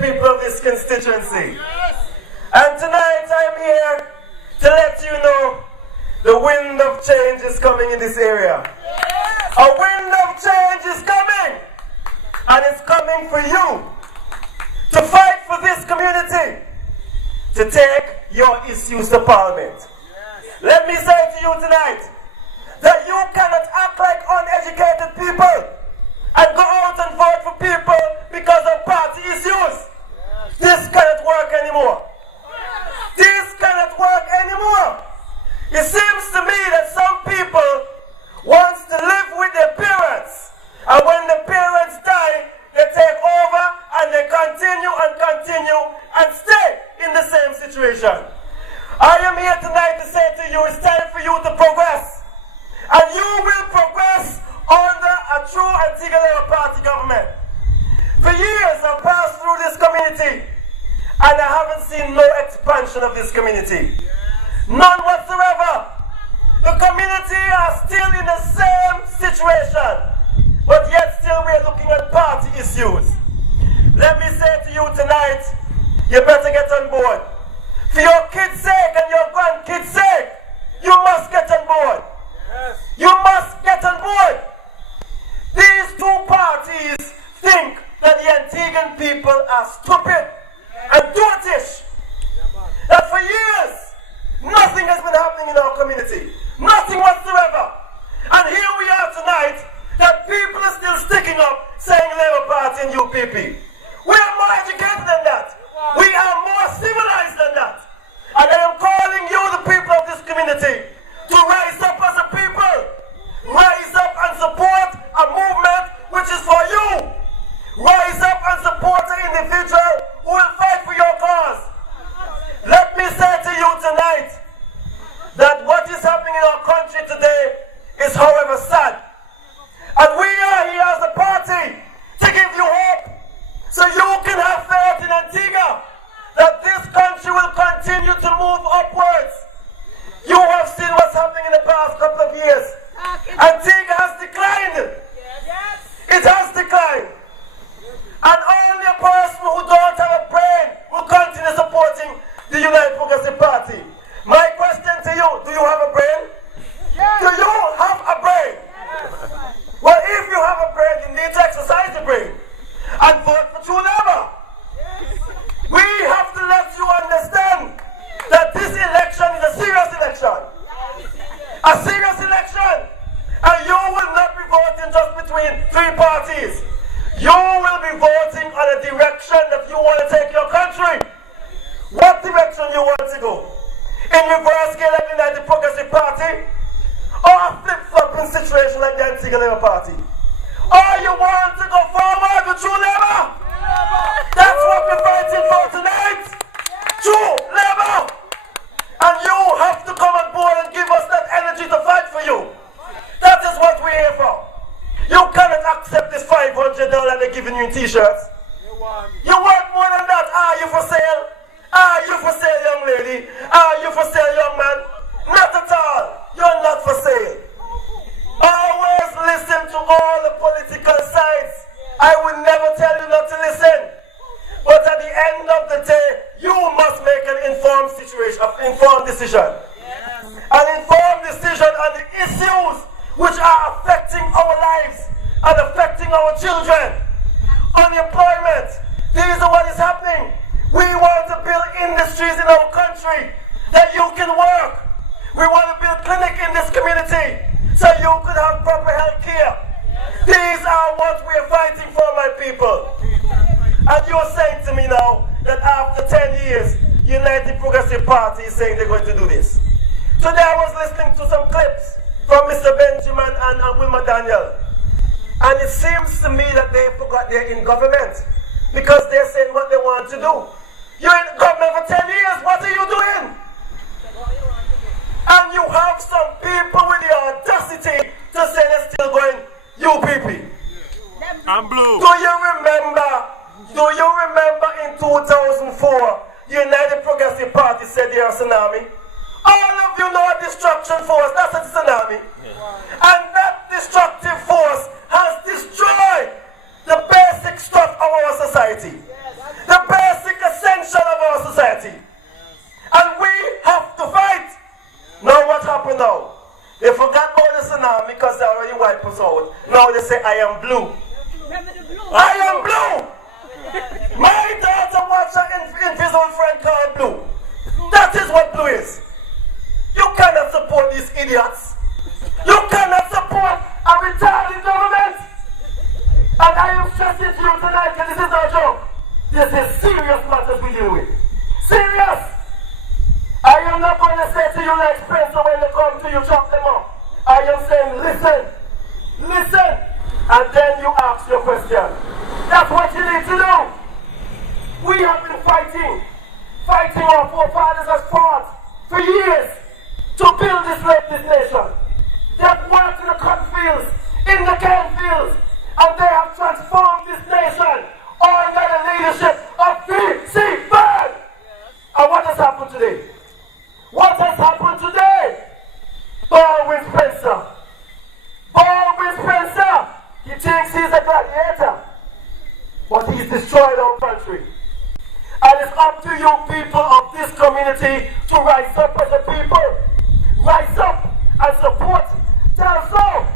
people of this constituency. And tonight I'm here to let you know the wind of change is coming in this area. A wind of change is coming, and it's coming for you to fight for this community, to take your issues to Parliament. Let me say to you tonight that you cannot act like uneducated people and go out and vote for people because of party issues. This cannot work anymore. This cannot work anymore. It seems to me that some people want to live with their parents, and when the parents die, they take over and they continue and stay in the same situation. I am here tonight to say to you, it's time for you to progress. And you will progress under a true Antigua Party government. For years I've passed through this community and I haven't seen no expansion of this community. None whatsoever. The community are still in the same situation, but yet still we're looking at party issues. Let me say to you tonight, you better get on board. For your kids' sake and your grandkids' sake, you must get on board. Yes. You must get on board. These two parties think that the Antiguan people are stupid and dotish. That for years, nothing has been happening in our community. Nothing whatsoever. And here we are tonight, that people are still sticking up, saying Labour Party and UPP. We are more educated than that. We are more civilized than that. And I am calling you, the people of this community, to rise up as a people. Rise up and support a movement which is for you. Rise up and support an individual who will fight for your cause. Let me say to you tonight that what is happening in our country today is, however, sad. And we are here as a party to give you hope, so you can have faith in Antigua that this country will continue to move upwards. You have seen what's happening in the past couple of years. Antigua has declined. It has declined. And only a person who don't have a brain will continue supporting the United Progressive Party. My question to you, do you have a brain? Do you have a brain? Well, if you have a brain, you need to exercise the brain and vote for True Labour. We have to let you understand that this election is a serious election. A serious election. And you will not be voting just between three parties. You will be voting on a direction that you want to take your country. What direction you want to go? In reverse scale like the United Progressive Party? Or a flip-flopping situation like the Antigua Labour Party? Or you want to go forward with True Labour? That's what we're fighting for tonight. True Labour. And you have to come on board and give us that energy to fight for you. That is what we're here for. You cannot accept this $500 they're giving you in t-shirts. You want more than that. Are you for sale? Are you for sale, young lady? Are you for sale, young man? Not at all. You're not for sale. Always listen to all the political sides. I will never tell you not to listen. But at the end of the day, you must make an informed decision. Yes. An informed decision on the issues which are affecting our lives and affecting our children. Unemployment. These are what is happening. We want to build industries in our country that you can work. We want to build clinic in this community so you could have proper health care. These are what we are fighting for, my people. And you're saying to me now that after 10 years, United Progressive Party is saying they're going to do this. Today I was listening to some clips from Mr. Benjamin and Wilma Daniel. And it seems to me that they forgot they're in government because they're saying what they want to do. You're in government for 10 years, what are you doing? And you have some people with the audacity to say they're still going UPP. I'm blue. Do you remember in 2004, the United Progressive Party said they're a tsunami? All of you know a destruction force, that's a tsunami. And that destructive force has destroyed the basic stuff of our society. The society. And we have to fight. Now what happened now? They forgot all the tsunami because they already wiped us out. Now they say, I am blue. I am blue. My daughter watched an invisible friend called Blue. That is what blue is. You cannot support these idiots. You cannot support a retarded government. And I am stressing to you tonight that this is no joke. This is serious matters we deal with. Serious. I am not going to say to you like Spencer when they come to you, chop them up. I am saying listen. Listen. And then you ask your question. That's what you need to do. We have been fighting our forefathers has fought for years to build this nation. They have worked in the cotton fields, in the cane fields, and they have transformed this nation under the leadership of V.C. Bad. And what has happened today? What has happened today? Baldwin Spencer. Baldwin Spencer. He thinks he's a gladiator, but he's destroyed our country. And it's up to you people of this community to rise up as a people. Rise up and support. Tell so.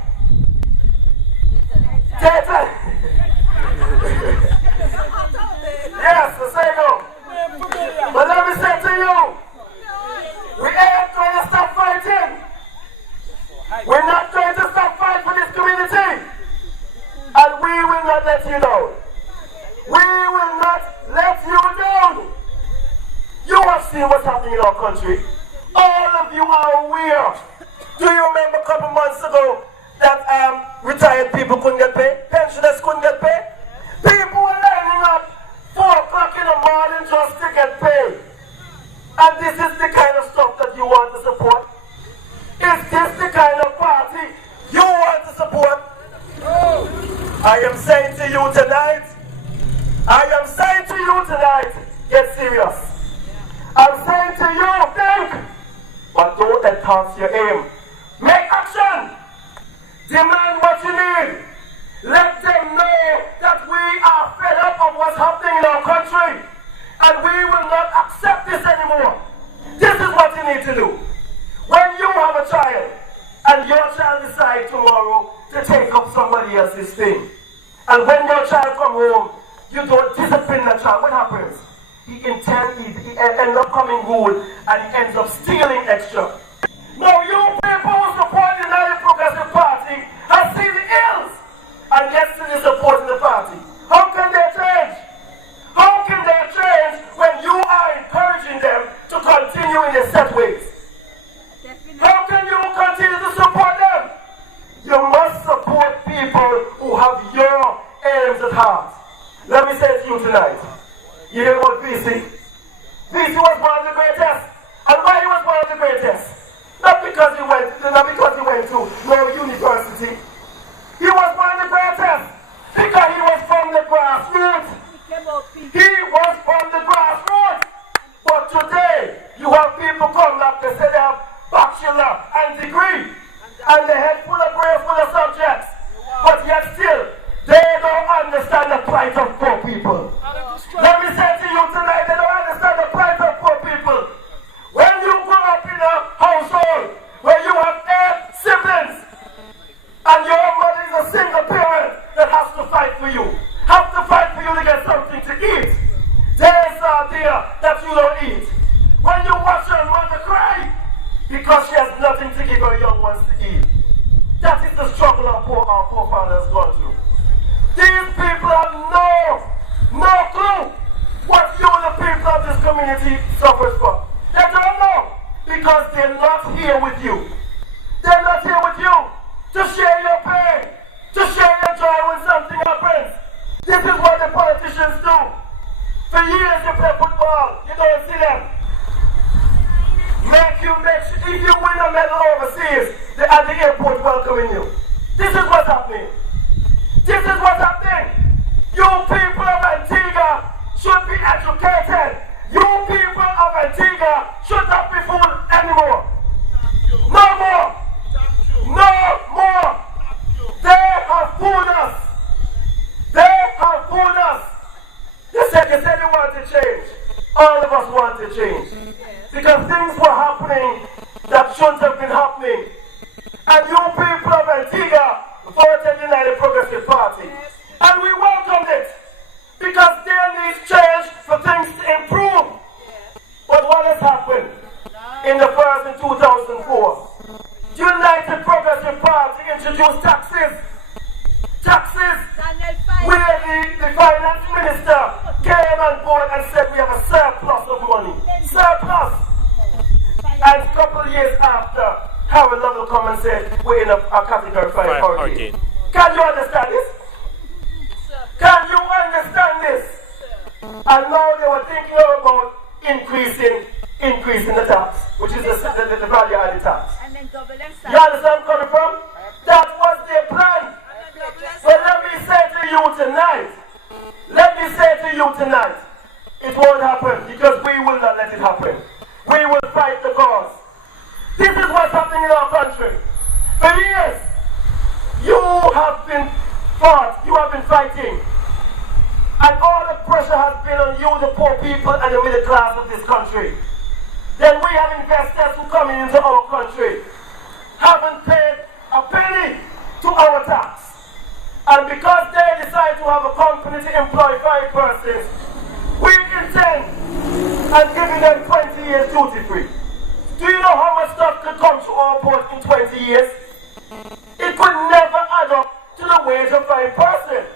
Yes, I say no. But let me say to you, we ain't going to stop fighting. We're not going to stop fighting for this community. And we will not let you down. We will not let you down. You have seen what's happening in our country. All of you are aware. Do you remember a couple months ago that retired people couldn't get paid? Pensioners couldn't get paid? People were lining up 4 o'clock in the morning just to get paid. And this is the kind of stuff that you want to support? Is this the kind of party you want to support? I am saying to you tonight, get serious. I'm saying to you, think, but don't enhance your aim. Make action. Demand what you need. Let them know that we are fed up of what's happening in our country, and we will not accept this anymore. This is what you need to do. When you have a child, and your child decides tomorrow to take up somebody else's thing, and when your child comes home, you don't discipline the child, what happens? He ends up coming rude and he ends up stealing extra. Now you people who support the United Progressive Party have seen the ills and yet still supporting the party. How can they change? How can they change when you are encouraging them to continue in their set ways? How can you continue to support them? You must support people who have your aims at heart. Let me say to you tonight, you hear about VC? VC was one of the greatest. And why he was one of the greatest? Not because he went to no university. He was one of the greatest because he was from the grassroots. He was from the grassroots. But today, you have people come up, they say they have bachelor and degree, and they head full of brain, full of subjects. But yet still, they don't understand the plight of poor people. Let me say to you tonight, they don't understand the plight of poor people. When you grow up in a household where you have 8 siblings, and your mother is a single parent that has to fight for you, to get something to eat, days are there that you don't eat. When you watch your mother cry because she has nothing to give her young ones to eat, that is the struggle our forefathers gone through. These people have no clue what you, the people of this community, suffers from. They don't know because they're not here with you. They're not here with you to share your pain, to share your joy when something happens. This is what the politicians do. For years they play football, you don't see them. If you win a medal overseas, they're at the airport welcoming you. This is what's happening. This is what's happening. You people of Antigua should be educated. You people of Antigua should not be fooled anymore. No more. No more. They have fooled us. They have fooled us. They said they want to change. all of us wanted change. Because things were happening that shouldn't have been happening. And you people of Antigua voted United Progressive Party. And we welcomed it. Because there needs change for things to improve. But what has happened in the first in 2004? The United Progressive Party introduced taxes. Taxes where the finance minister came on board and said we have a surplus of money. Surplus. And a couple of years after, Harold Lovell come and said we're in a category 5 hurricane. Can you understand this? Can you understand this? And now they were thinking about increasing the tax, which is the value added tax. You understand where I'm coming from? That was their plan. But let me say to you tonight, it won't happen because we will not let it happen. We will fight the cause. This is what's happening in our country. For years, you have been fighting. And all the pressure has been on you, the poor people and the middle class of this country. Then we have investors who come into our country, haven't paid a penny to our tax. And because they decide to have a company to employ 5 persons, we intend on giving them 20 years duty free. Do you know how much stuff could come to our port in 20 years? It could never add up to the wage of 5 persons.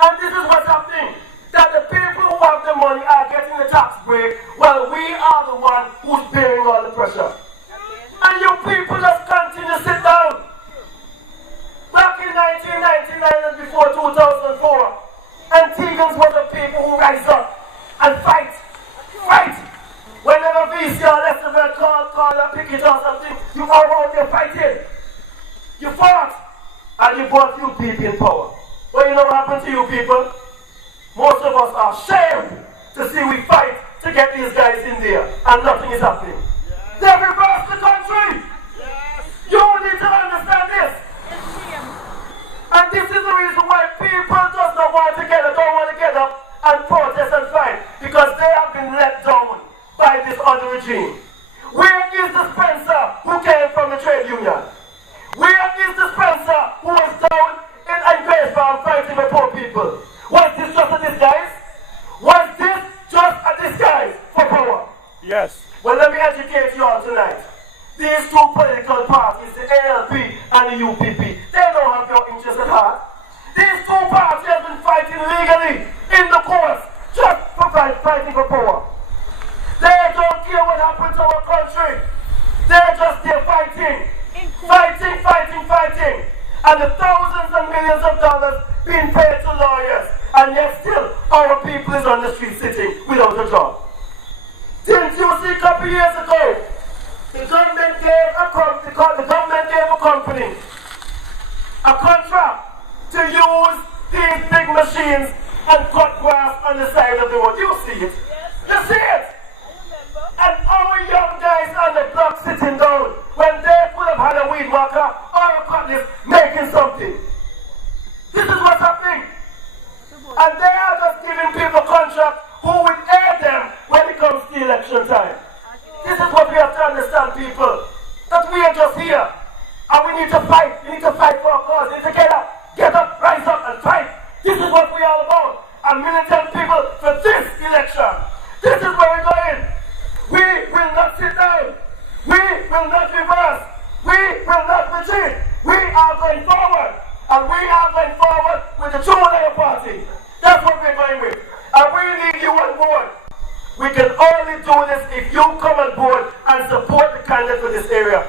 And this is what's happening. That the people who have the money are getting the tax break, while we are the one who's bearing all the pressure. And you people just continue to sit down. Back in 1999 and before 2004, Antiguans were the people who rise up and fight. Fight! Whenever VCR Lesterville call and pick it or something, you are out there fighting. You fought and you brought you people in power. But you know what happened to you people? Most of us are ashamed to see we fight to get these guys in there and nothing is happening. They reversed the country! You need to understand this! And this is the reason why people just don't want to get up and protest and fight, because they have been let down by this other regime. Where is the Spencer who came from the trade union? Where is the Spencer who was down in Great Farm fighting for poor people? Was this just a disguise? Was this just a disguise for power? Yes. Well, let me educate you all tonight. These two political parties, the ALP and the UPP, they don't have your interest at heart. These two parties have been fighting legally in the courts just for fighting for power. They don't care what happened to our country. They're just there fighting. Fighting. And the thousands and millions of dollars being paid to lawyers. And yet still, our people is on the street sitting without a job. Didn't you see a couple years ago, the government gave a company a contract to use these big machines and cut grass on the side of the road. You see it? You see it? And our young guys on the block sitting down, when they could have had a weed whacker or a cutlass making something. This is what's happening. And they are just giving people contracts who will aid them when it comes to election time. This is what we have to understand, people. That we are just here. And we need to fight. We need to fight for our cause. We need to get up, rise up and fight. This is what we are all about. And we need to tell people for this election. This is where we're going. We will not sit down. We will not reverse. We will not retreat. We are going forward. And we are going forward with the True Labour Party. That's what we're going with. And we need you on board. We can only do this if you come on board and support the candidate for this area.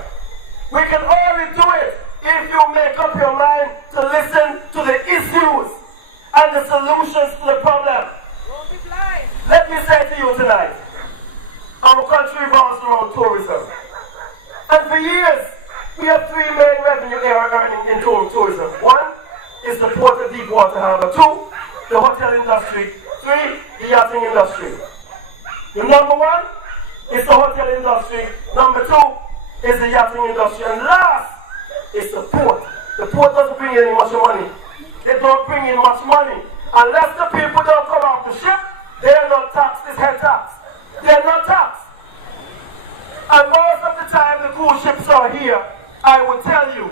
We can only do it if you make up your mind to listen to the issues and the solutions to the problem. Let me say to you tonight, our country revolves around tourism. And for years, we have 3 main revenue areas earning in tourism. 1 is the port of Deepwater Harbour. 2, the hotel industry. 3, the yachting industry. The number 1 is the hotel industry. Number 2 is the yachting industry. And last is the port. The port doesn't bring in much money. They don't bring in much money. Unless the people don't come off the ship, they are not taxed. It's head tax. They're not taxed. And most of the time the cruise ships are here, I will tell you,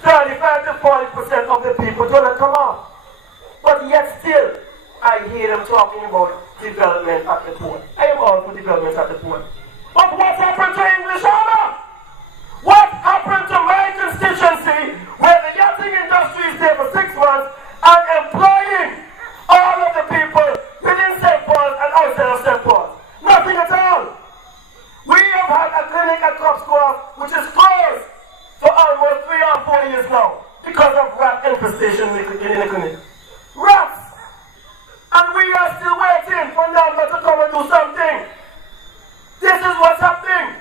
35 to 40% of the people do not come off. But yet still, I hear them talking about development at the port. I am all for development at the port. But what happened to English Harbour? What happened to my constituency where the yachting industry is there for 6 months and employing all of the people within St. Paul's and outside of St. Paul's? Nothing at all. We have had a clinic at Copscroft which is closed for almost 3 or 4 years now because of rat infestation in the clinic. Rats! And we are still waiting for NAMBA to come and do something. This is what's happening.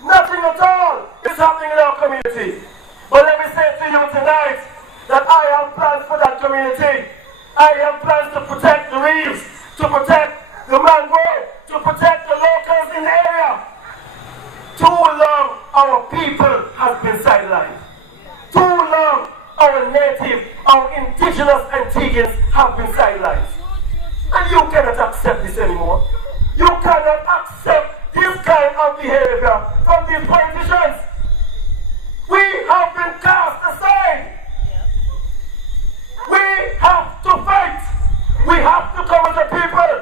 Nothing at all is happening in our community. But let me say to you tonight that I have plans for that community. I have plans to protect the reefs, to protect the mangrove, to protect the locals in the area. Too long our people have been sidelined. Too long our native, our indigenous Antiguans have been sidelined. And you cannot accept this anymore. You cannot accept this kind of behavior from these politicians. We have been cast aside. We have to fight. We have to come as a people.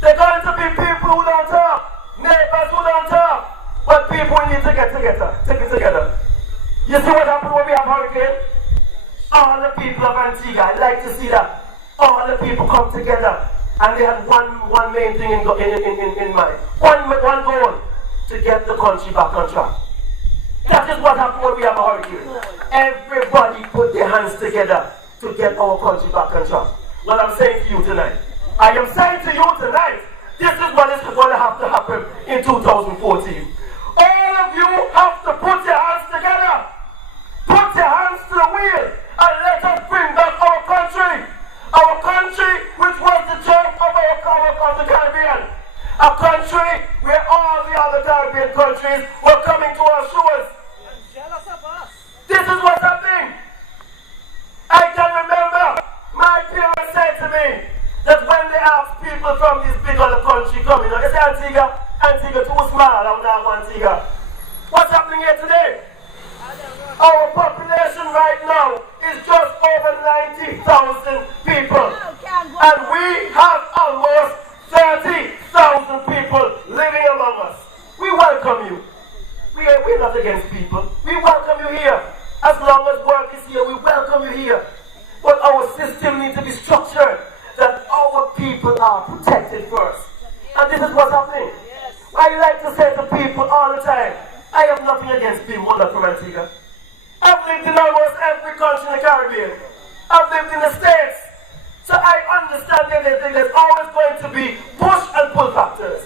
There are going to be people who don't talk, neighbors who don't talk, but people need to get together, take it together. You see what happened when we have hurricane? All the people of Antigua, I like to see that. All the people come together and they had one main thing in mind. One goal, to get the country back on track. That is what happened when we have a hurricane. Everybody put their hands together to get our country back on track. What I'm saying to you tonight, I am saying to you tonight, this is what is going to have to happen in 2014. All of you have to put your hands together. Put your hands to the wheel and let us bring back our country. Our country, which was the germ of the Caribbean. A country where all the other Caribbean countries were coming to our shores. Jealous of us. This is what's happening. I can remember my parents said to me that when they asked people from this big other country coming, they say Antigua too small, I'm not Antigua. What's happening here today? Our population right now is just over 90,000 people. And we have almost 30,000 people living among us. We welcome you. We're not against people. We welcome you here. As long as work is here, we welcome you here. But our system needs to be structured that our people are protected first. And this is what's happening. I like to say to people all the time, I have nothing against people that from Antigua. I've lived in almost every country in the Caribbean. I've lived in the States. So I understand that there's always going to be push and pull factors.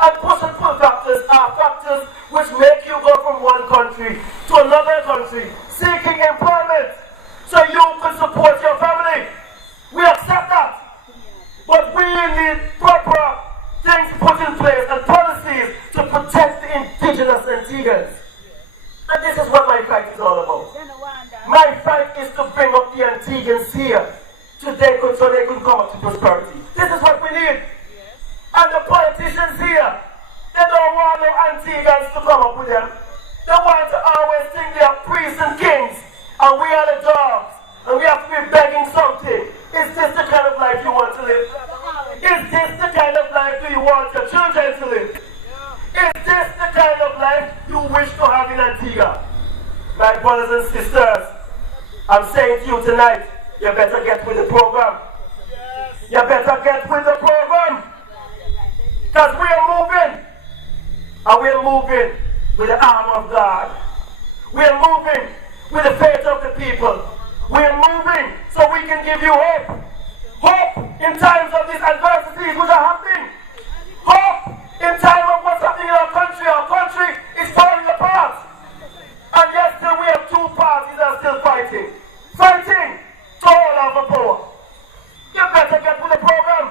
And push and pull factors are factors which make you go from one country to another country, seeking employment, so you can support your family. We accept that. But we need proper things put in place and policies to protect the indigenous Antiguans. And this is what my fight is all about. My fight is to bring up the Antiguans here so they could come up to prosperity. This is what we need. And the politicians here, they don't want no Antiguans to come up with them. They want to always think they are priests and kings, and we are the dogs, and we have to be begging something. Is this the kind of life you want to live? Is this the kind of life do you want your children to live? Is this the kind of life you wish to have in Antigua? My brothers and sisters, I'm saying to you tonight, you better get with the program. You better get with the program. Because we are moving. And we are moving with the arm of God. We are moving with the faith of the people. We are moving so we can give you hope. Hope in times of these adversities which are happening. Hope in time of what's happening in our country. Our country is falling apart. And yet still we have two parties that are still fighting. Fighting to hold over power. You better get with the program.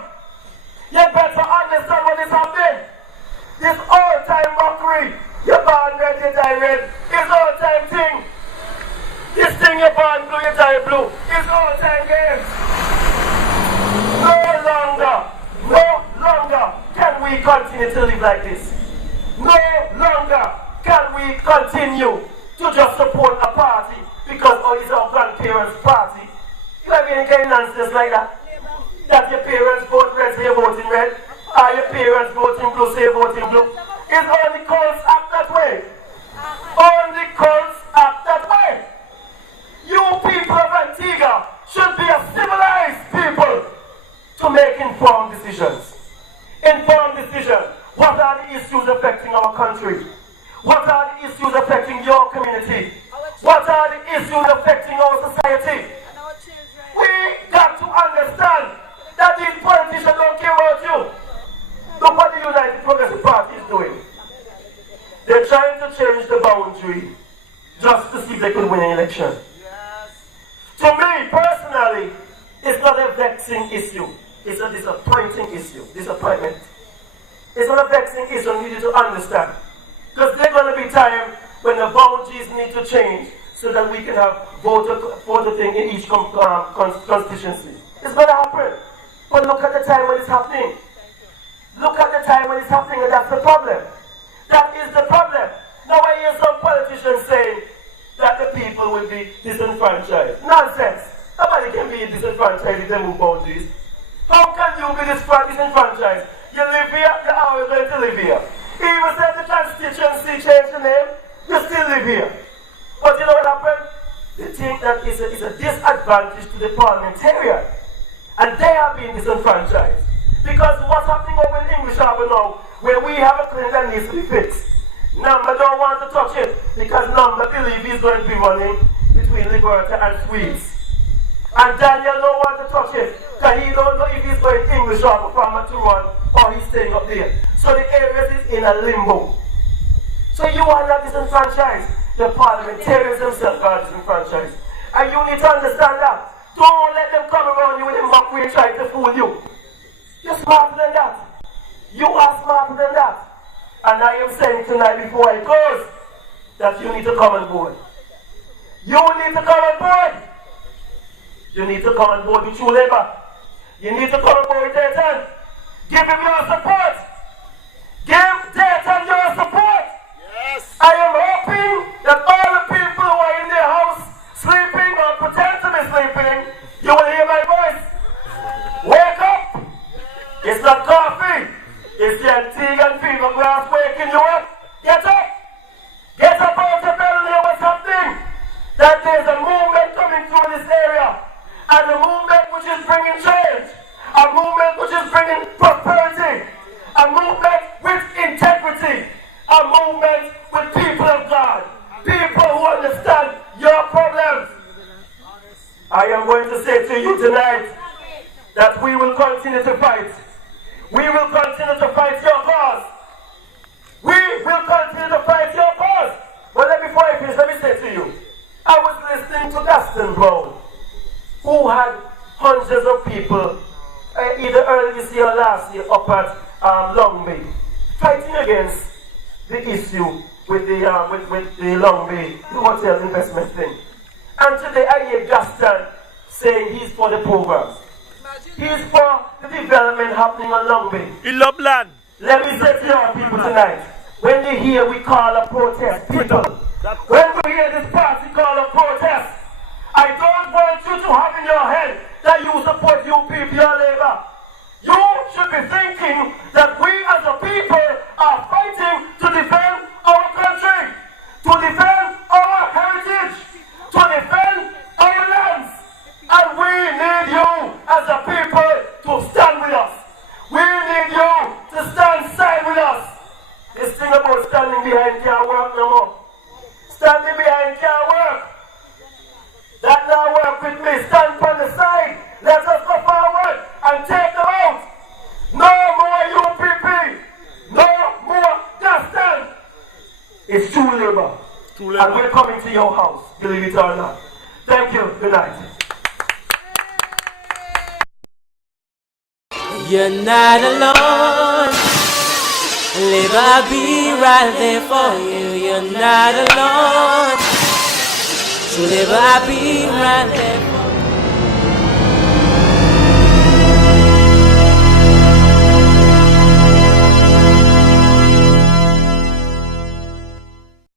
You better understand what is happening. This all-time mockery, you're born red, you die red, is all-time thing. This thing you're born blue, you die blue, is all-time games. No continue to live like this. No longer can we continue to just support a party because it's our grandparents' party. You have any kind of nonsense like that? That your parents vote red, so you're voting red? Or your parents voting blue, so you're voting blue? It's only cults act that way. Only cults act that way. You people of Antigua should be a civilized people to make informed decisions. Informed decisions. What are the issues affecting our country? What are the issues affecting your community? What are the issues affecting our society? We got to understand that these politicians don't care about you. Look what the United Progressive Party is doing. They're trying to change the boundary just to see if they could win an election. To me, personally, it's not a vexing issue. It's a disappointing issue. Disappointment. It's not a vexing issue, you need to understand. Because there's going to be time when the boundaries need to change so that we can have voter thing in each constituency. It's going to happen. But look at the time when it's happening. Look at the time when it's happening, and that's the problem. That is the problem. Now I hear some politicians saying that the people will be disenfranchised. Nonsense. Nobody can be disenfranchised if they move boundaries. How can you be disenfranchised? You live here, you're always going to live here. Even if the constituency change the name, you still live here. But you know what happened? They think that it's a disadvantage to the parliamentarian. And they are being disenfranchised. Because what's happening over in English Harbour now, where we have a clinic that needs to be fixed. Number don't want to touch it because Number believes he's going to be running between Liberta and Swedes. And Daniel don't want to touch it because he don't know if he's going English Harbour from to run or he's staying up there. So the areas is in a limbo. So you are not disenfranchised. The parliamentarians themselves are disenfranchised. And you need to understand that. Don't let them come around you with a mockery and try to fool you. You're smarter than that. You are smarter than that. And I am saying tonight before I close that you need to come on board. You need to come on board. You need to come on board with True Labour. You need to come on board with Dayton. Give him your support. Give Dayton your support. Yes. I am hoping that all the people who are in their house sleeping or pretend to be sleeping, you will hear my voice. Wake up. It's not coffee. It's the Antiguan fever glass waking you up. Get up. Get up out of bed and hear what's happening. That there's a movement coming through this area. And a movement which is bringing change. A movement which is bringing prosperity. A movement with integrity. A movement with people of God. People who understand your problems. I am going to say to you tonight that we will continue to fight. We will continue to fight your cause. We will continue to fight your cause. But before I finish, let me say to you, I was listening to Gaston Brown, who had hundreds of people, either early this year or last year, up at Long Bay, fighting against the issue with the Long Bay, the hotel investment thing. And today I hear Gaston saying he's for the programs. He's for the development happening on Long Bay. He love land. Let me say to your people tonight, when you hear we call a protest, people, when we hear this party call a protest, I don't want you to have in your head that you support UPP or Labour. You should be thinking that we as a people are fighting to defend our country, to defend our heritage, to defend our lands. And we need you as a people to stand with us. We need you to stand side with us. This thing about standing behind can't work no more. Standing behind can't work. That now work with me. Stand on the side. Let us go forward and take them out. No more UPP. No more Gaston. It's True Labour. And we're coming to your house, believe it or not. Thank you. Good night. You're not alone. Labour, I'll be right there for you. You're not alone. So Labour, I'll be right there.